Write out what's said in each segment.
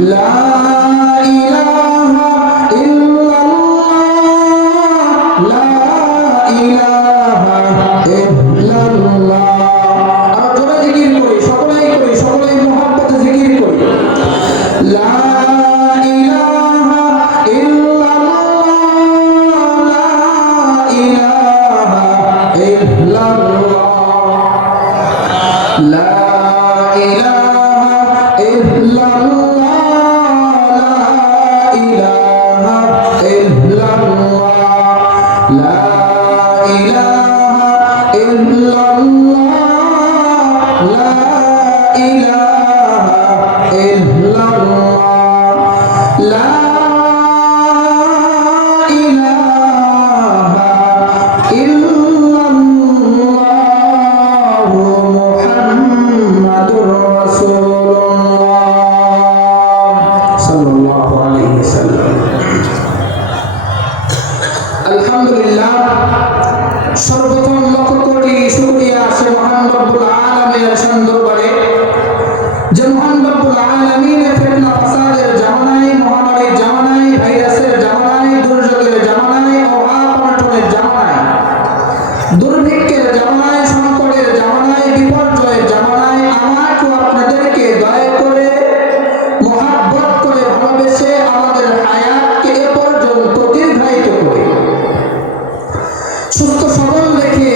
লা ইলাহা ইল্লাল্লাহ আলহামদুলিল্লাহ, সর্বপ্রথম লক্ষ কোটি শুকরিয়া আছে মহান রব্বুল আলামিনের দরবারে, যে মহান রব্বুল আলামিনের ফিতনা ফাসাদের জামানায়, মহামারীর জামানায়, ভাইরাসের জামানায়, দুর্যোগের জামানায়, অভাব-অনটনের জামানায়, দুর্ভিক্ষের জামানায়, সংকটের জামানায়, বিপর্যয়ের জামানায় আমাকে আপনাদেরকে দয়া করে, মহাব্বত করে, ভালোবেসে আমাদের হায়াতকে এ পর্যন্ত দীর্ঘায়িত করে সুস্থ সবল রেখে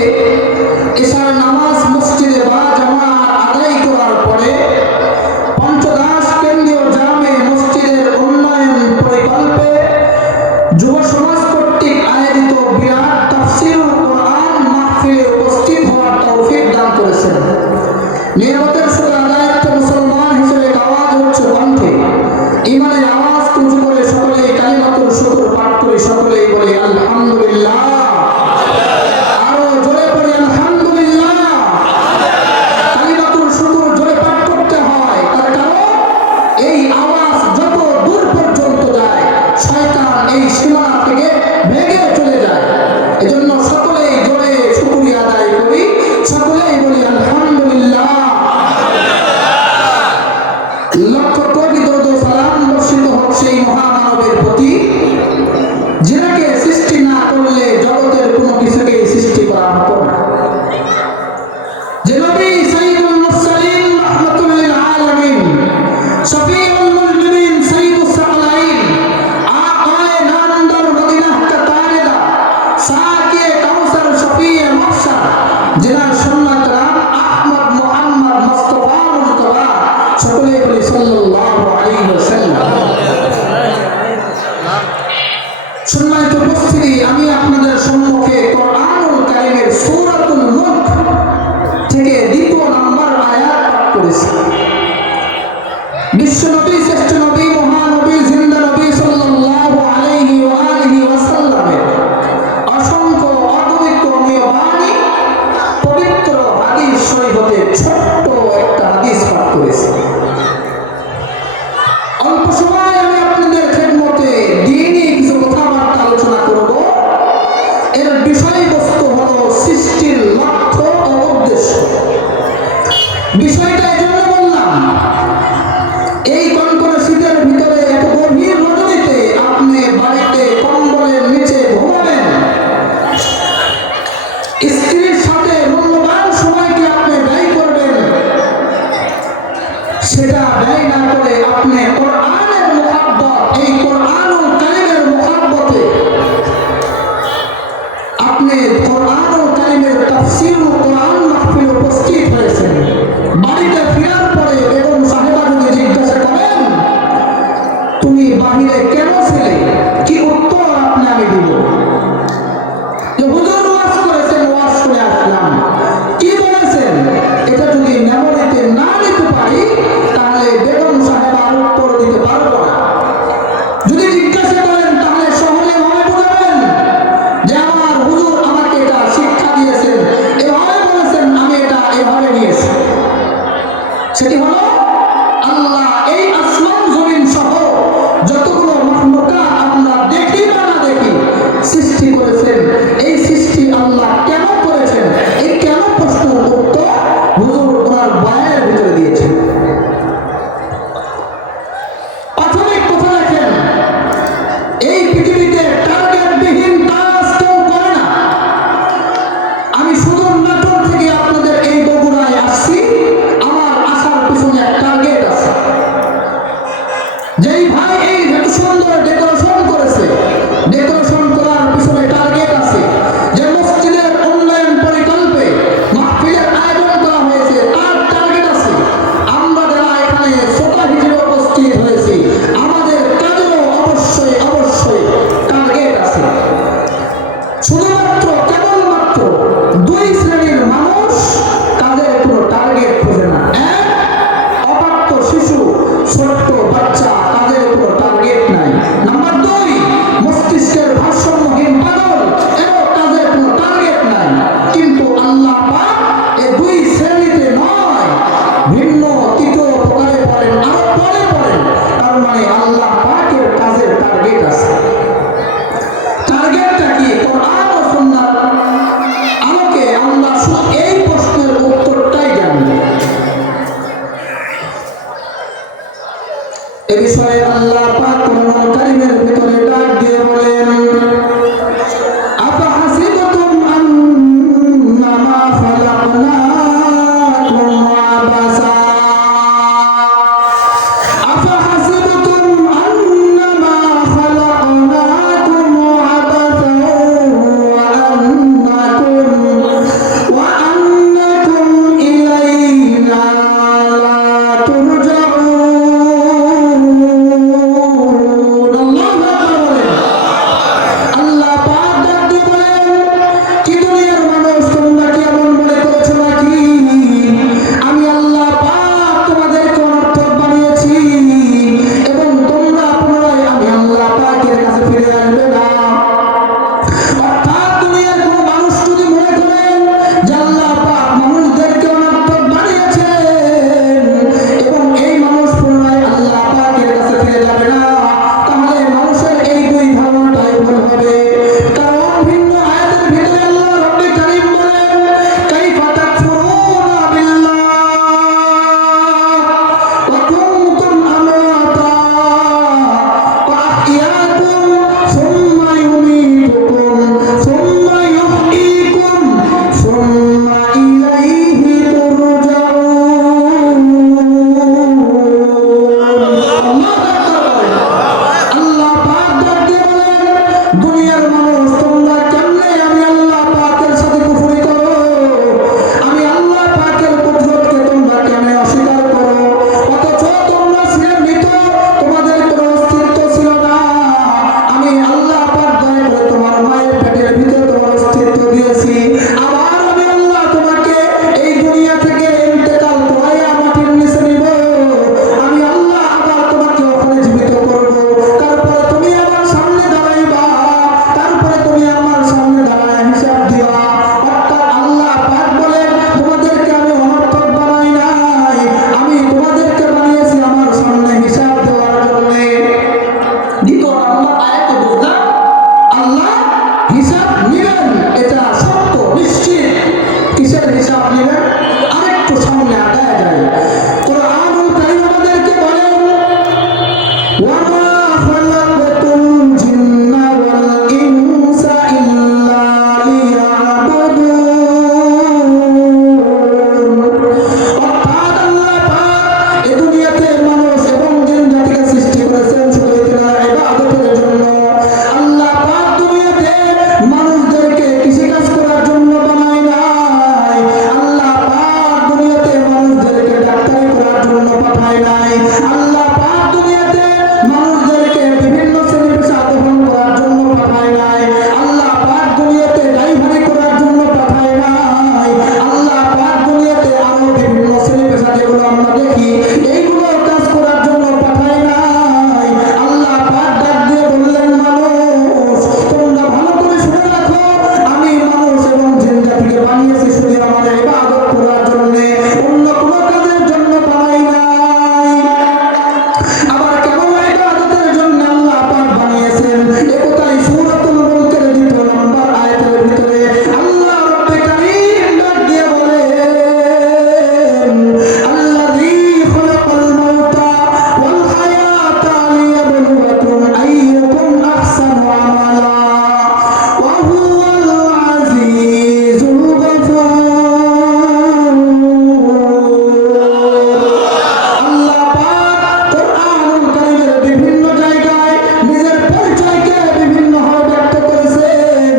ঈশার নামাজ মসজিদে বা জামাত আদায় করার পরে পঞ্চদাস কেন্দ্রীয় জামে মসজিদের উন্নয়ন পরিকল্পে যুব সমাজ কর্তৃক আয়োজিত বিরাট তাফসীরুল কোরআন মাহফিলে উপস্থিত হওয়ার তৌফিক দান করেছেন। নিয়ামতের শুকর আদায়ত্ব মুসলমান হিসেবে আওয়াজ হচ্ছে কণ্ঠে, ইমানের আওয়াজ উঁচু করে সকলেই কালিমাতুল শুকর পাঠ করে সকলেই বলে আলহামদুলিল্লাহ। আরো জোরে পড়ি আলহামদুলিল্লাহ। কালিমাতুল শুকর জোরে পাঠ করতে হয়, তার কারণ এই আওয়াজ যত দূর পর্যন্ত যায় শয়তান এই সীমানা থেকে ভেঙে চলে যায়। এজন্য সকলেই জোরে শুকরিয়া আদায় করি, সকলেই বলি আলহামদুলিল্লাহ। লক্ষ কোটি দরুদ ও সালাম বর্ষিত হোক সেই মহামানবের প্রতি, যিনাকে সৃষ্টি না করলে জগতের কোনো কিছুকে সৃষ্টি করা হতো না। যে নবী সাইয়্যিদুল মুরসালিন রাহমাতুল লিল আলামিন, শফিউল মুজনিবিন, সাইয়্যিদুস সাকলাইন, আকায়ে নামদার মদিনাহ কা তারেদা, সাকিয়ে কাউসার, শফিয়ে মাহশার, যিনার সুন্নাত নাম আহমদ মুহাম্মদ মুস্তাফা মুজতবা, সকলেই বলি সাল্লাল্লাহু আলাইহি ওয়াসাল্লাম। সম্মানিত উপস্থিতি, আমি আপনাদের সম্মুখে কোরআনুল কারীমের সূরাতুল মুলক থেকে 2 নম্বর আয়াত পাঠ করেছি। বিশ্বনবী, শ্রেষ্ঠ নবী, মহানবী, জিন্দা নবী সাল্লাল্লাহু আলাইহি ওয়া আলিহি ওয়াসাল্লামের অসংখ্য অগণিত বাণী পবিত্র হাদিস শরীফ হতে ছোট্ট একটা হাদিস পাঠ করেছি। অল্প সময় আমি আপনাদের খেদমতে দ্বীনি কিছু কথাবার্তা আলোচনা করব। এর বিষয়বস্তু হলো সৃষ্টির হিসাব নিবেন, এটা সত্য নিশ্চিত। কিসের হিসাব নিবেন? আরেকটু সামনে আগায় যায়। কোরআনুল কারীম আমাদেরকে বলেন, ওয়ামা খালাকাতুল জিন্না ওয়াল ইনসা ইল্লা লিয়াবুদুন। অর্থাৎ আল্লাহ পাক এই দুনিয়াতে মানুষ এবং জিন জাতিকে সৃষ্টি করেছেন শুধু তার ইবাদতের জন্য। আল্লাহ পাক দুনিয়াতে মানুষদেরকে কৃষিকাজ করার জন্য বানায় নাই। আল্লাহ পাক দুনিয়াতে মানুষদেরকে ডাক্তারি করার জন্য পাঠায় নাই। আল্লাহ পাক দুনিয়াতে মানুষদেরকে বিভিন্ন শ্রেণী পেশা গ্রহণ করার জন্য পাঠায় নাই। আল্লাহ পাক দুনিয়াতে ড্রাইভারি করার জন্য পাঠায় নাই। আল্লাহ পাক দুনিয়াতে আরো বিভিন্ন শ্রেণী পেশা যেগুলো আমরা দেখি এইগুলো কাজ করার জন্য পাঠায় নাই। আল্লাহ পাক ডাক দিয়ে বললেন, মানুষ তোমরা ভালো করে শুনে রাখো, আমি মানুষ এবং জিন জাতিকে বানিয়েছি শুধু আমার ইবাদত করার জন্য, অন্য কোনো কাজের জন্য বানাই নাই। আবার কেমন ইবাদতের জন্য আল্লাহ পাক বানিয়েছেন একথাই সূরাতুল মুলকের 2 নম্বর আয়াতের ভিতরে আল্লাহ রব্বে কারীম ডাক দিয়ে বলেন, আল্লাযী খালাকাল মাউতা ওয়াল হায়াতা লিয়াবলুয়াকুম আইয়ুকুম আহসানু আমালা ওয়া হুয়াল আজিজুল গফুর। আল্লাহ পাক কোরআনুল কারীমের বিভিন্ন জায়গায় নিজের পরিচয়কে বিভিন্ন ভাবে ব্যক্ত করেছেন।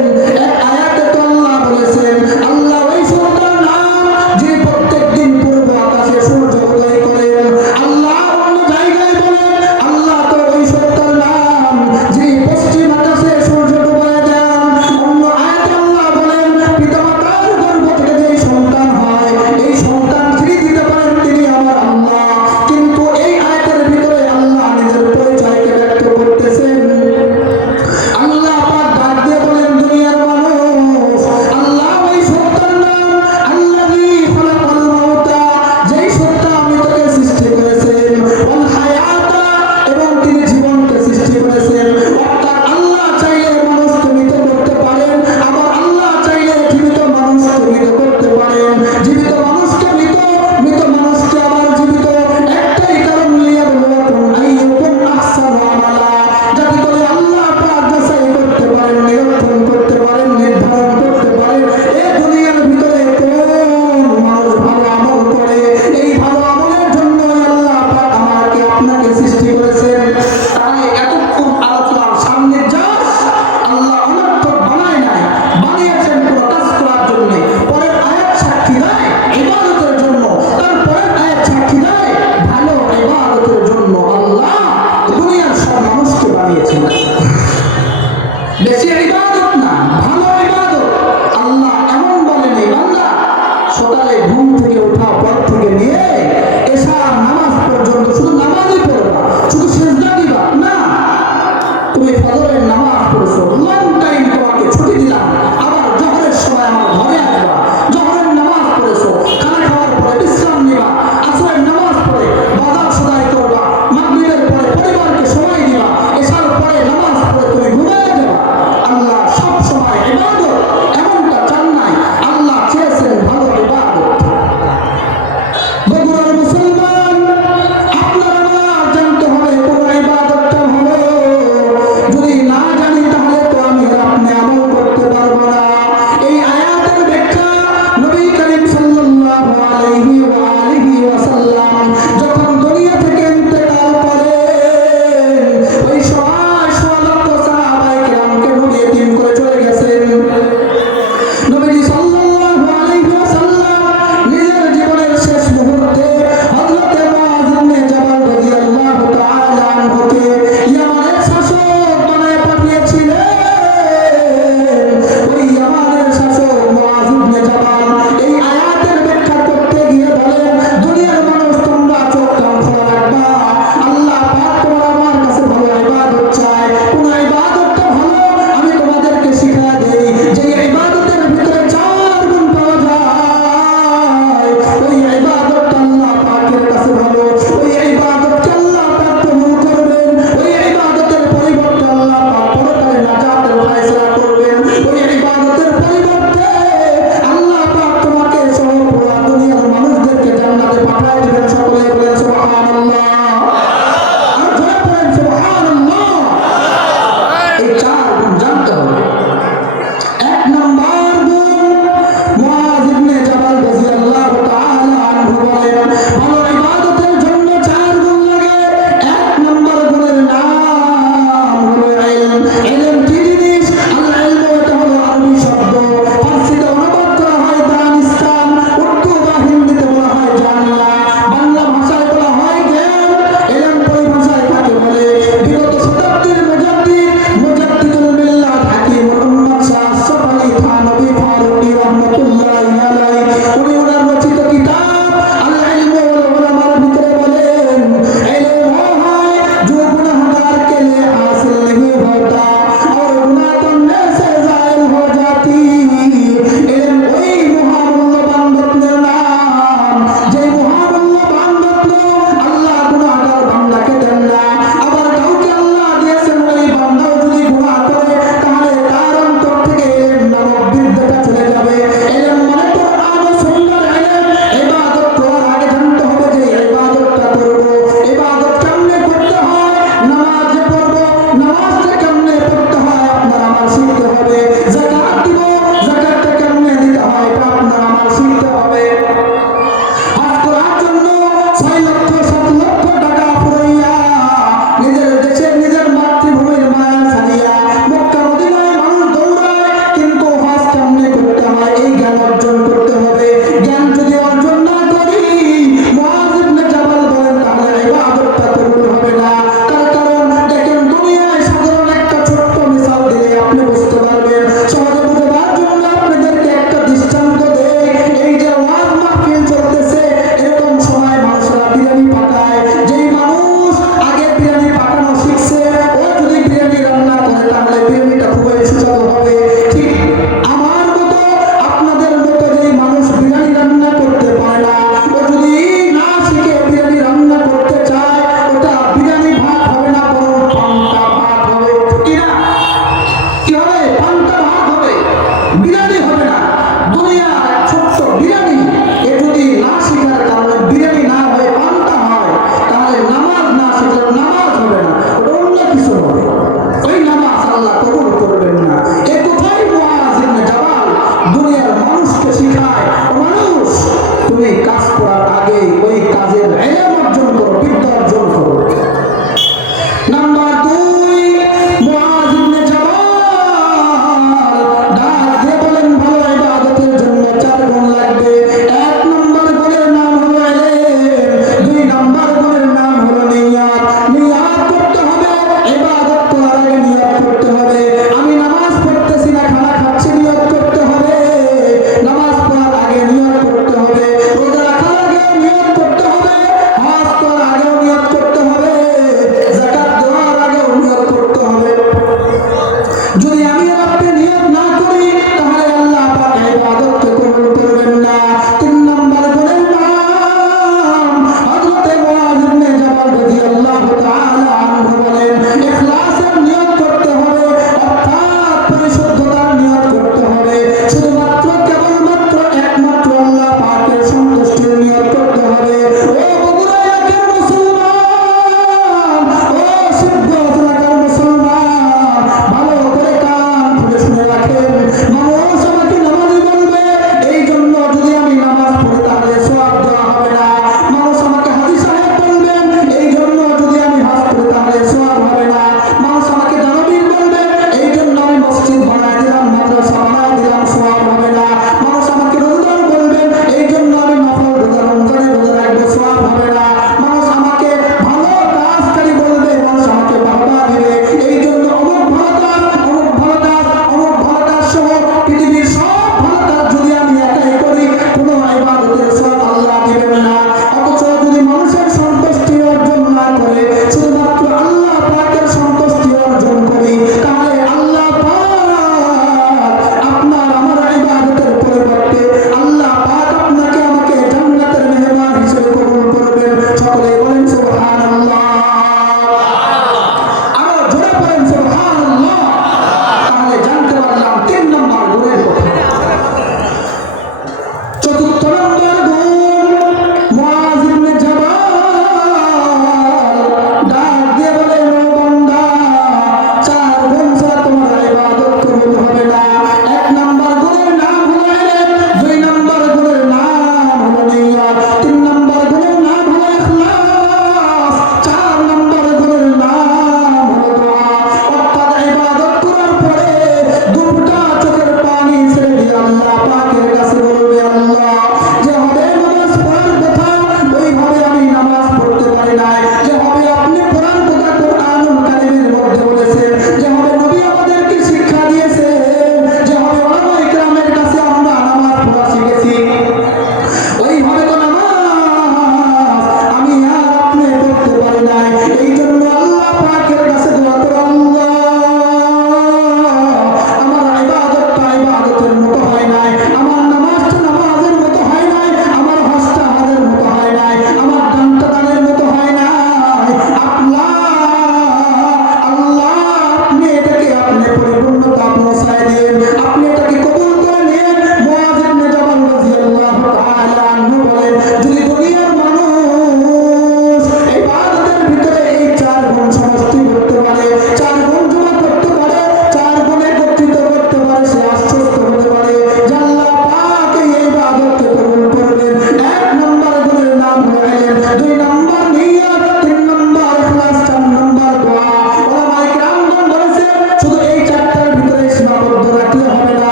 এক আয়াতে তো আল্লাহ বলেছেন, আল্লাহ ওই সত্তার নাম যিনি প্রত্যেকদিন পূর্ব আকাশে সূর্য উদয় করেন। আল্লাহ অন্য জায়গায় বলেন, আল্লাহ তো ওই সত্তার নাম যিনি পশ্চিম আকাশে সূর্য ডুবায় দেন। অন্য আয়াতে আল্লাহ বলেন, পিতামাতার গর্ভ থেকে যে সন্তান হয় এই সন্তান যিনি দিতে পারেন তিনি আমার আল্লাহ। কিন্তু এই আয়াতের ভিতরে আল্লাহ নিজের পরিচয়কে ব্যক্ত করতেছেন। আল্লাহ পাক ডাক দিয়ে বলেন, দুনিয়ার মানুষ, আল্লাহ ওই সত্তার নাম আল্লাযী খালাকাল মাউতা, যেই সত্তা আমি তোকে সৃষ্টি করেছেন, ওয়াল হায়াতা, এবং তিনি জীবনকে সৃষ্টি করেছেন। অর্থাৎ আল্লাহ চাইলে মানুষকে মৃত করতে পারেন, আবার আল্লাহ চাইলে জীবিত মানুষকে মৃত করতে পারেন। জীবিত মানুষকে মৃত, মৃত মানুষকে আবার জীবিত, একটাই কারণ, লিয়াবলুয়াকুম আইয়ুকুম আহসানু আমালা, যাতে করে আল্লাহ পাক যাচাই করতে পারেন, নিরীক্ষণ করতে পারেন, নির্ধারণ করতে পারেন এই দুনিয়ার ভিতরে কোন মানুষ ভালো আমল করে। এই ভালো আমলের জন্য আল্লাহ পাক আমাকে আপনাকে সৃষ্টি করেছেন। তাই এতক্ষণ আলোচনার সামনে যা আল্লাহ অনর্থক বানায় নাই, বানিয়েছেন কোনো কাজ করার জন্য। পরের আয়াত সাক্ষী দেয় ইবাদতের জন্য, তার পরের আয়াত সাক্ষী দেয় ভালো ইবাদতের জন্য। আল্লাহ দুনিয়ার সব মানুষকে বানিয়েছেন, বেশি ইবাদত না, ভালো ইবাদত। আল্লাহ এমন বলেন, এই বান্দা সকালে ঘুম থেকে ওঠা পর থেকে নিয়ে এশার নামাজ পর্যন্ত শুধু নামাজই পড়বা, শুধু সিজদা দিবা না। তুমি ফজরের নামাজ পড়ছো, লং টাইম তোমাকে ছুটি দিলাম, আবার জোহরের সময় আমার ঘরে আসবা, জোহরের নামাজ পড়েছো, খানা খাওয়ার পরে বিশ্রাম নিবা, আসরের নামাজ পড়ে বাজার সদাই করবা, মাগরিবের পরে পরিবারকে সময় দিবা, এশার পরে নামাজ পড়ে তুমি ঘুমিয়ে যাবা। আল্লাহ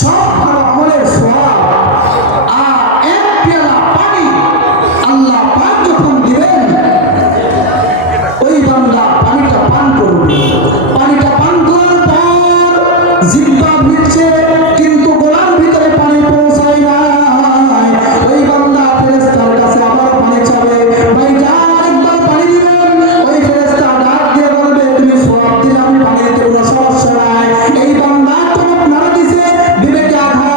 সব ভালো আমলের সওয়াব আর এক পেয়ালা পানি আল্লাহ পাক যখন দিবেন, ওই বান্দা পানিটা পান করবে। পানিটা পান করার পর জিহ্বা ভিড়ছে, কিন্তু গলার ভিতরে পানি পৌঁছায় না। ওই বান্দা ফেরেশতার কাছে আবার পানি চাবে, ভাই যান আরেকবার পানি দিবেন। ওই ফেরেশতা ডাক দিয়ে বলবে, তুমি সওয়াব দিলে আমি পানি দিতে কোনো সমস্যা নাই। এই বান্দা তো আপনারা দিছে, বিবেকে আঘাত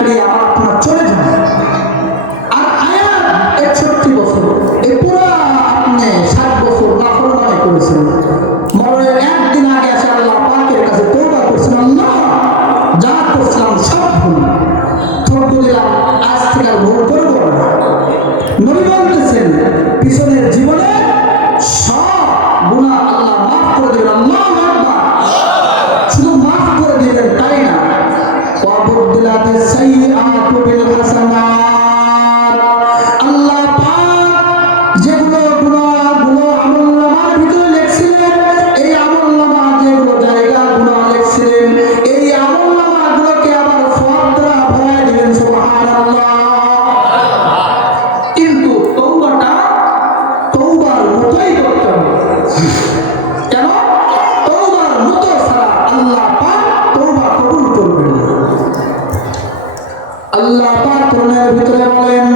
চাকরি আমার আপনার চলে যায়। আর হায়াত 61 বছর, এই পুরা আপনি 60 বছর নাফরমানি করেছেন। মরণের একদিন আগে এসে আল্লাহ পাকের কাছে তওবা করছেন, আল্লাহ যা করছিলাম সব ভুল, তওবা দিলাম, আজ থেকে আর ভুল করব না। নবী বলতেছেন পিছনের জীবনে সব গুনাহ আল্লাহ মাফ করে দেবেন। আল্লাহু আকবার। শুধু মাফ করে দিবেন তাই না, ওয়াবুদ্দিলাতিস সাইয়্যাতু বিল হাসানাত, আল্লাহ পাক যেগুলো গুনাহগুলো আমলনামার ভিতরে লিখছিলেন, এই আমলনামা যেগুলো জায়গা গুনাহ লিখছিলেন, এই আমলনামাগুলোকে আবার সওয়াব দ্বারা ভরায় দিবেন। সুবহানাল্লাহ। কিন্তু তওবাটা তওবার মতোই করতে হবে। কেন? তওবার মতো ছাড়া আল্লাহ পাক তওবা কবুল করবেন না। আল্লাহ পাক কোরআনের ভিতরে বলেন,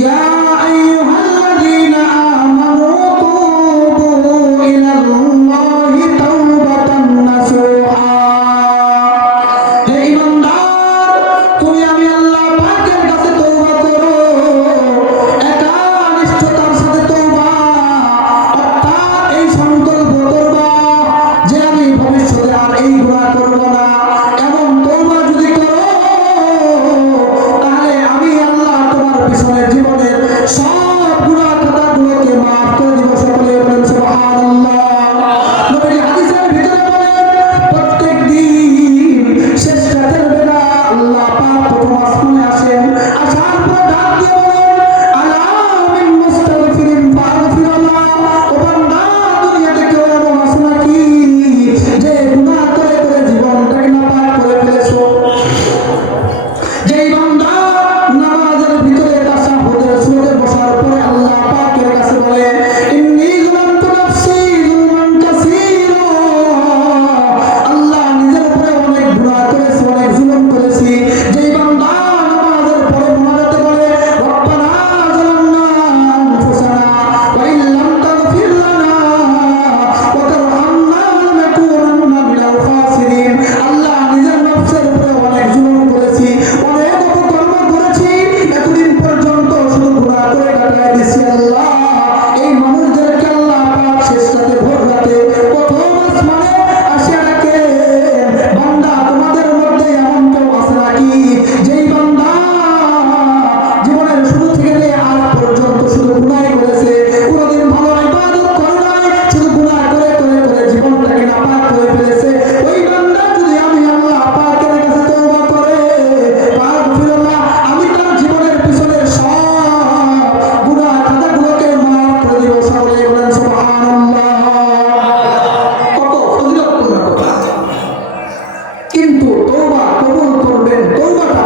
ইয়া আইয়ুহাল্লাযীনা আমানু তুবু ইলাল্লাহি তাওবাতান নাসুহা। হে ঈমানদার, তুমি আমি আল্লাহ পাকের কাছে তওবা করো, একনিষ্ঠতার সাথে তওবা, অর্থাৎ এই সংকল্প করবা যে আমি ভবিষ্যতে আর এই গুনাহ করব না। এমন তওবা যদি করো, তাহলে আমি আল্লাহ তোমার পিছনের জীবনের সব গুনাহ খাতাগুলোকে মাফ করে দিব। সকলে বলেন সুবহানাল্লাহ। নবী হাদিসের ভিতরে বলেন, প্রত্যেক দিন শেষ রাতের বেলা আল্লাহ পাক প্রথম আসমানে আসেন, আসার পর ডাক দিয়ে বলেন, আলা মিন মুস্তাগফিরিন ফাগফিরুল্লাহ। ও বান্দা, দুনিয়াতে কেউ এমন আছে নাকি যে গুনাহ করে করে জীবনটাকে নাপাক করে ফেলেছো? যেই বান্দা নামাজের ভিতরে তাশাহুদের সুজুদে বসার পরে আল্লাহ পাকের কাছে বলে, ইন্নী যালামতু নাফসি যুলমান কাসীরা, আল্লাহ নিজের উপরে অনেক গুনাহ করেছি, অনেক জুলুম করেছি। যেই বান্দা নামাজের পরে মুনাজাতে বলে, রব্বানা যালামনা আনফুসানা ওয়া ইন লাম তাগফির লানা ওয়া তারহামনা লানাকুনান্না মিনাল খাসিরিন, আল্লাহ নিজের নফসের উপরে অনেক জুলুম করেছি, অনেক অপকর্ম করেছি, এতদিন পর্যন্ত শুধু গুনাহ করে কাটায় দিছি। আল্লাহ, এই মানুষদেরকে আল্লাহ পাক শেষ রাতে ভোর রাতে প্রথম আসমানে আসিয়া ডাকে, বান্দা তোমাদের মধ্যে এমন কেউ আছে নাকি যেই বান্দা জীবনের শুরু থেকে নিয়ে আজ পর্যন্ত শুধু গুনাহই করেছে, কোনোদিন ভালো ইবাদত করে নাই, শুধু গুনাহ করে করে করে জীবনটাকে নাপাক করে ফেলেছে? ওই বান্দা যদি আমি আল্লাহ পাকের কাছে তওবা করে ফাগফিরুল্লাহ, আমি তার জীবনের পিছনের সব গুনাহ খাতাগুলোকে মাফ করে দিব। সকলে বলেন সুবহানাল্লাহ। কত ফজিলতপূর্ণ কথা। কিন্তু তওবা কবুল করবেন, তওবাটা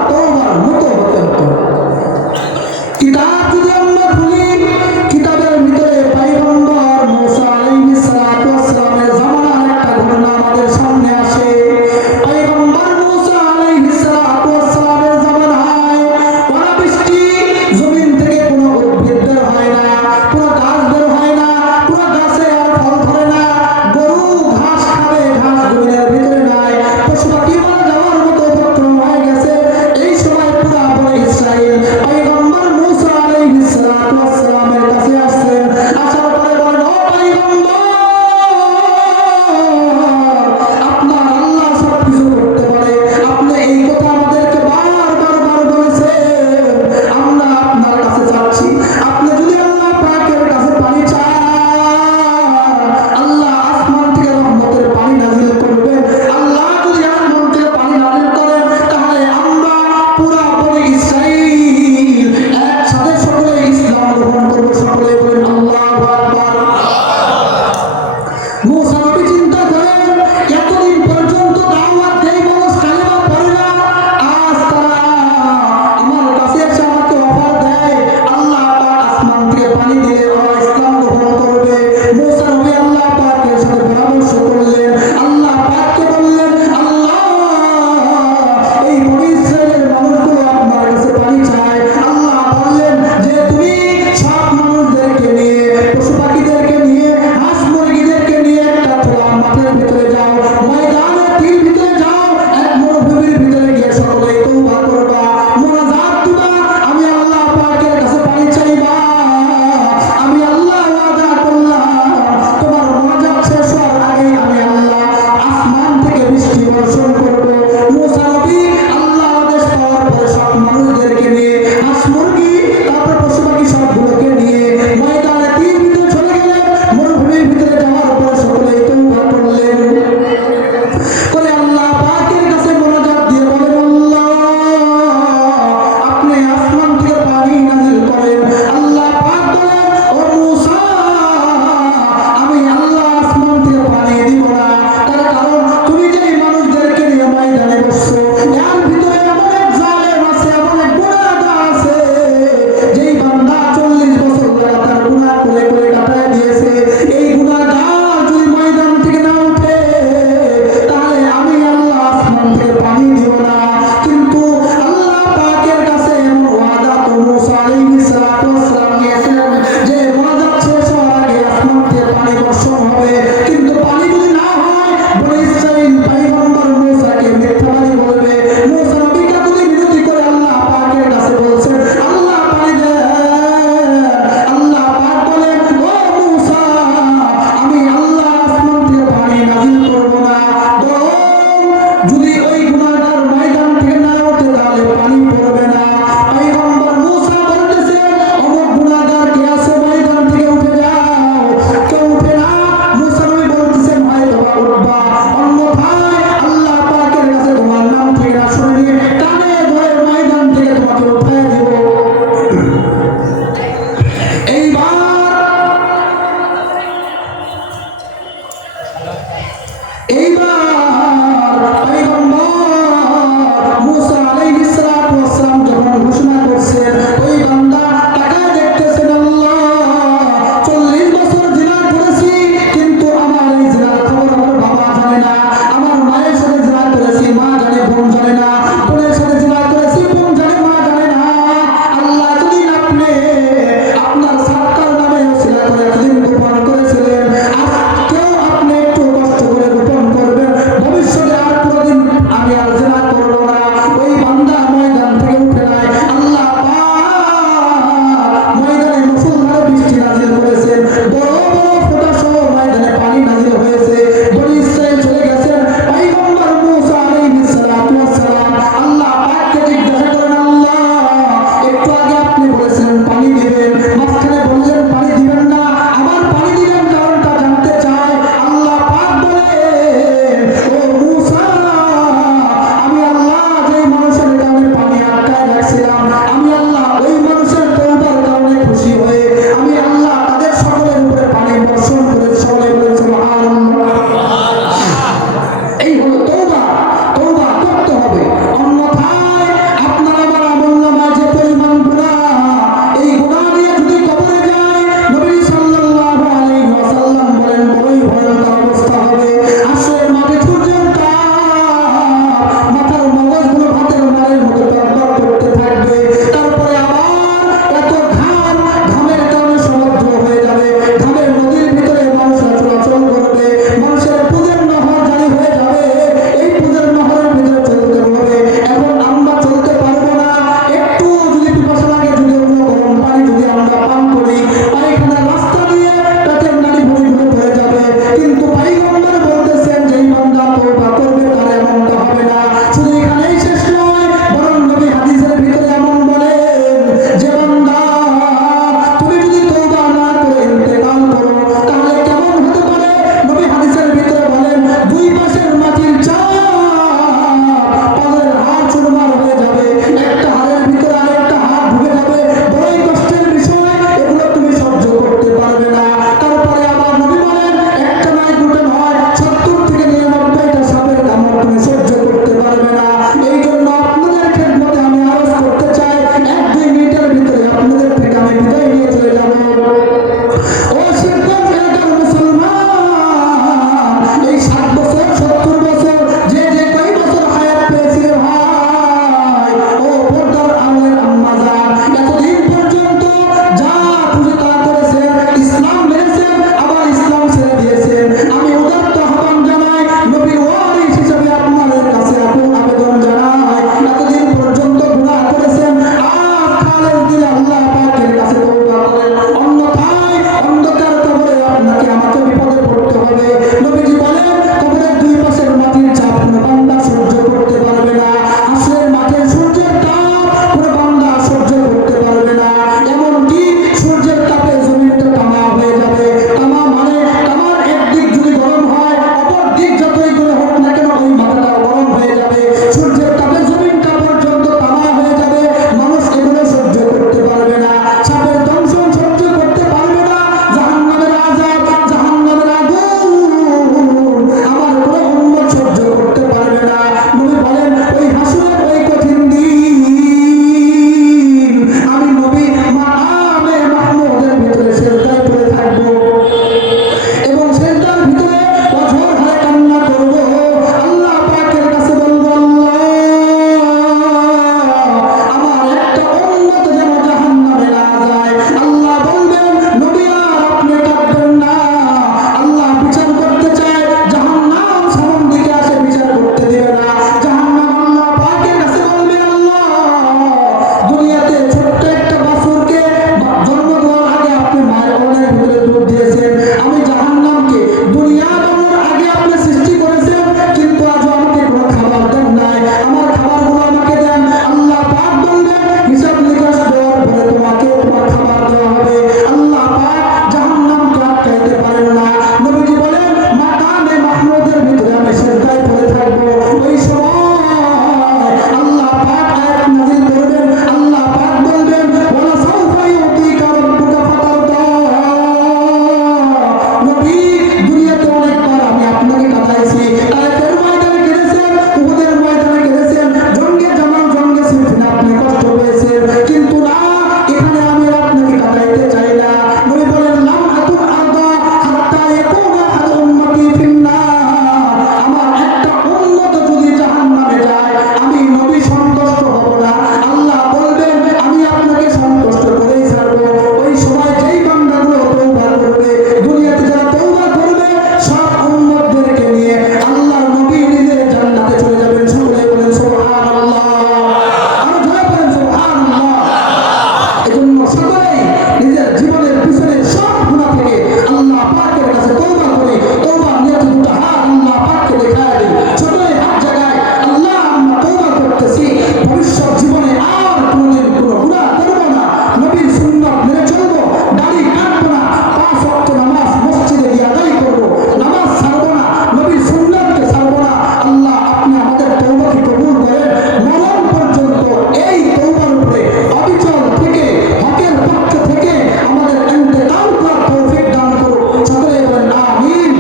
ভবিষ্যৎ জীবনে আর কোনোদিন কোনো গুনাহ করব না, নবীর সুন্নাত মেনে চলবো, দাড়ি কাটবো না, 5 ওয়াক্ত নামাজ মসজিদে গিয়ে আদায় করবো, নামাজ ছাড়বো না, নবীর সুন্নাতকে ছাড়বো না। আল্লাহ আপনি আমাদের তওবাকে কবুল করেন, মরণ পর্যন্ত এই তওবার উপরে অবিচল থেকে হকের পক্ষ থেকে আমাদের ইন্তেকাল করার তৌফিক দান করুন। সকলে বলেন আমিন।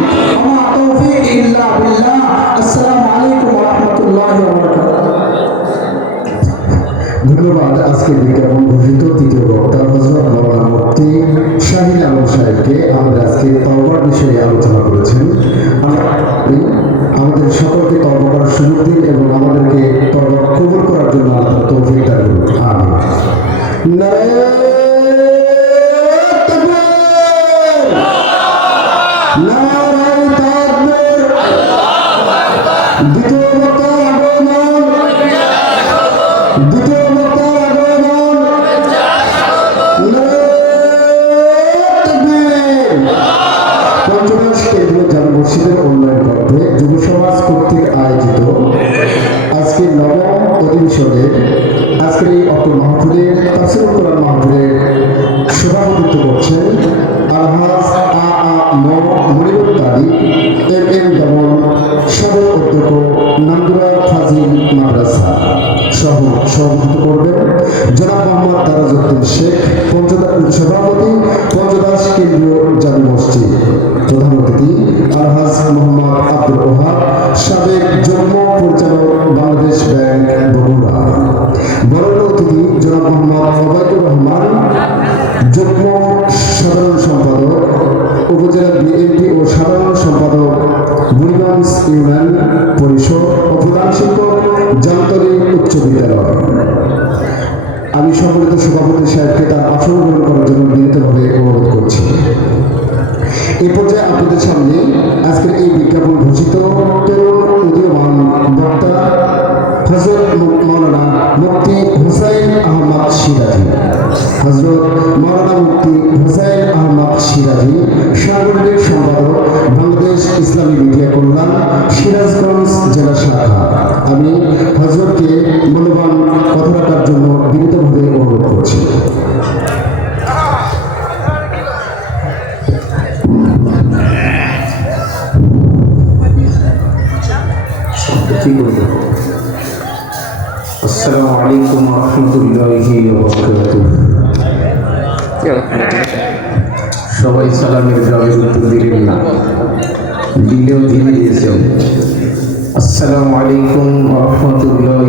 ওয়া তৌফিক ইল্লা বিল্লাহ। আসসালামু আলাইকুম ওয়া রাহমাতুল্লাহি ওয়া বারাকাতুহু। ধন্যবাদ। আজকের বিজ্ঞাপন ঘোষিত তৃতীয় বক্তা হযরত মাওলানা মুফতি শাহিন আলম সাহেবকে। আমাদের আজকে তওবার বিষয়ে আলোচনা করেছেন। আমাদের সকলকে তওবা করার সুযোগ দিন এবং আমাদেরকে তওবা কবুল করার জন্য আল্লাহ তৌফিক দান করুন। আমিন। নারে তাকবীর, নারে তাকবীর। দ্বিতীয় বক্তা আগমন, দ্বিতীয় বক্তা আগমন। পঞ্চদশ কেন্দ্রীয় জামে মসজিদের উন্নয়ন করতে যুব সমাজ কর্তৃক আয়োজিত আজকের নবম অধিবেশনে আজকের এই অত মাহফিলের তাফসীরুল কোরআন মাহফিলের সভাপতিত্ব করছেন আলহাজ মনিরুল কারি এম দমন সদর অধ্যক্ষ নান্দুরা ফাজিল মাদ্রাসা সহ সভাপতিত্ব করবেন জনাব মোহাম্মদ তারাজউদ্দিন শেখ সভাপতি পঞ্চদাস কেন্দ্রীয় জামে মসজিদ। প্রধান অতিথি আলহাজ মোহাম্মদ আব্দুল ওহাব সাবেক যুগ্ম পরিচালক বাংলাদেশ ব্যাংক বগুড়া। বরণ অতিথি জনাব মোহাম্মদ ওবায়দুর রহমান যুগ্ম সাধারণ সম্পাদক উপজেলা বিএনপি ও সাধারণ সম্পাদক বুড়িগঞ্জ ইউনিয়ন পরিষদ ও প্রধান শিক্ষক জামতলী উচ্চ বিদ্যালয়। আমি সম্মানিত সভাপতি সাহেবকে তার আসন গ্রহণ করার জন্য বিনীতভাবে অনুরোধ করছি। এই পর্যায়ে আপনাদের সামনে আজকের এই বিজ্ঞাপন ঘোষিত তরুণ উদীয়মান বক্তা হযরত মাওলানা মুফতি হুসাইন আহমদ সিরাজি। হযরত মাওলানা মুফতি হুসাইন আহমদ সিরাজি সাংগঠনিক সম্পাদক বাংলাদেশ ইসলামী মিডিয়া কল্যাণ সিরাজগঞ্জ জেলা শাখা। আমি হযরতকে মূল্যবান কথা রাখার জন্য বিনীতভাবে অনুরোধ করছি। আসসালামু আলাইকুম ওয়া রাহমাতুল্লাহি ওয়া বারাকাতুহু। সবাই সালামের জবাবে উত্তর দিলেন না, দিলেও ধিমে দিয়েছেন। আসসালামু আলাইকুম ওয়া রাহমাতুল্লাহি